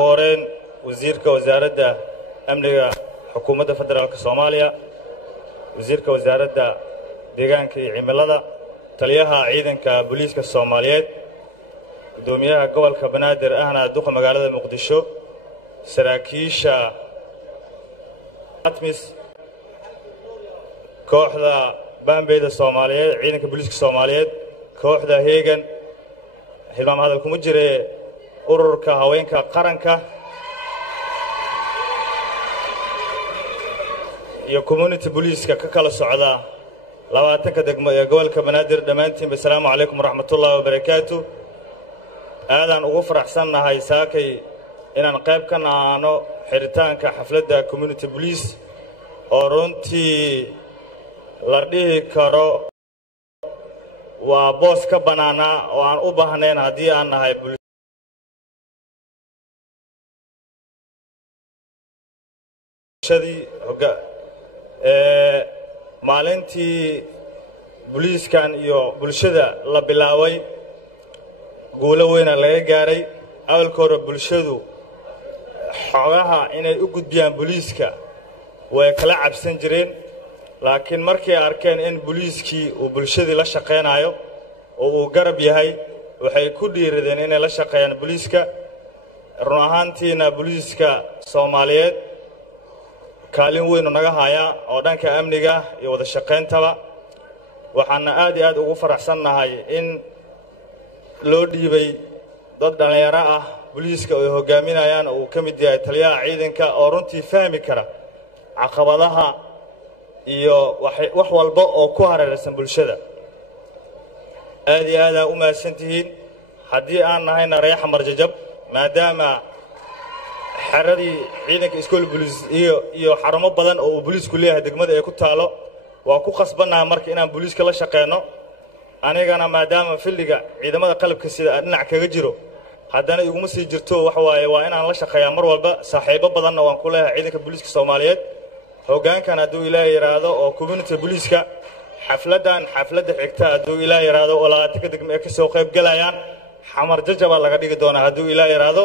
ugu wasiirka wasaaradda amniga xukuumadda federaalka Soomaaliya wasiirka wasaaradda deegaanka iyo cimilada taliyaha ciidanka booliiska Soomaaliyeed gudoomiyaha gobolka Banaadir ahna duqa magaalada Muqdisho saraakiisha atmis kooxda baanbeeda Soomaaliyeed ciidanka booliiska Soomaaliyeed kooxda heegan hilmaam hadal kuma jire ururka haweenka qaranka iyo community police ka kala socda 20 degmo ee gobolka Banaadir dhamaantiin assalaamu alaykum waraxmatullaahi wabarakaatuh aadan ugu faraxsanahay saakay inaan qayb ka naano xiritaanka xafladda community police oo runtii la dhihi karo waa boos ka banaana oo aan u baahnayn hadii aan nahay bulshadii maalintii booliiskan iyo bulshada la bilaaway guulo weyn laga gaaray awalkooda bulshadu xogaha inay u gudbiyaan booliiska way kala cabsan jireen laakiin markay arkeen in booliiskii uu bulshadii la shaqeynayo oo uu garab yahay waxay ku dhiiradeen inay la shaqeeyaan booliiska run ahaantiina booliiska Soomaaliyeed kaalin weyn naga haya oo dhanka amniga iyo wada shaqeynta waxaan aad ugu faraxsanahay in loo dhiibay dad dhalinyaro ah booliiska oo hogaaminayaan oo ka mid yahay taliyaha ciidanka oo runtii fahmi kara caqabadaha iyo wax walba oo ku hareeraysan bulshada aad u maasantihiin hadii aan nahayna reexa marjajab maadaama xaradii ciidanka iskool booliis iyo xarumo badan oo booliisku leeyahay degmada ay ku taalo waa ku qasbanahay marka inaan booliiska la shaqeeyno anigana maadaama filliga ciidamada qalabka sida dhinac kaga jiro haddana iguma sii jirto wax waaye waa inaan la shaqeeyaa mar walba saaxiibo badan oo aan ku leeyahay ciidanka booliiska Soomaaliyeed hoggaankan hadduu Ilaahay yiraahdo oo community booliiska xafladda xigta hadduu Ilaahay yiraahdo oo 20 degmo ay ka soo qayb galayaan xamar jajaba laga dhigi doonaa hadduu Ilaahay yiraahdo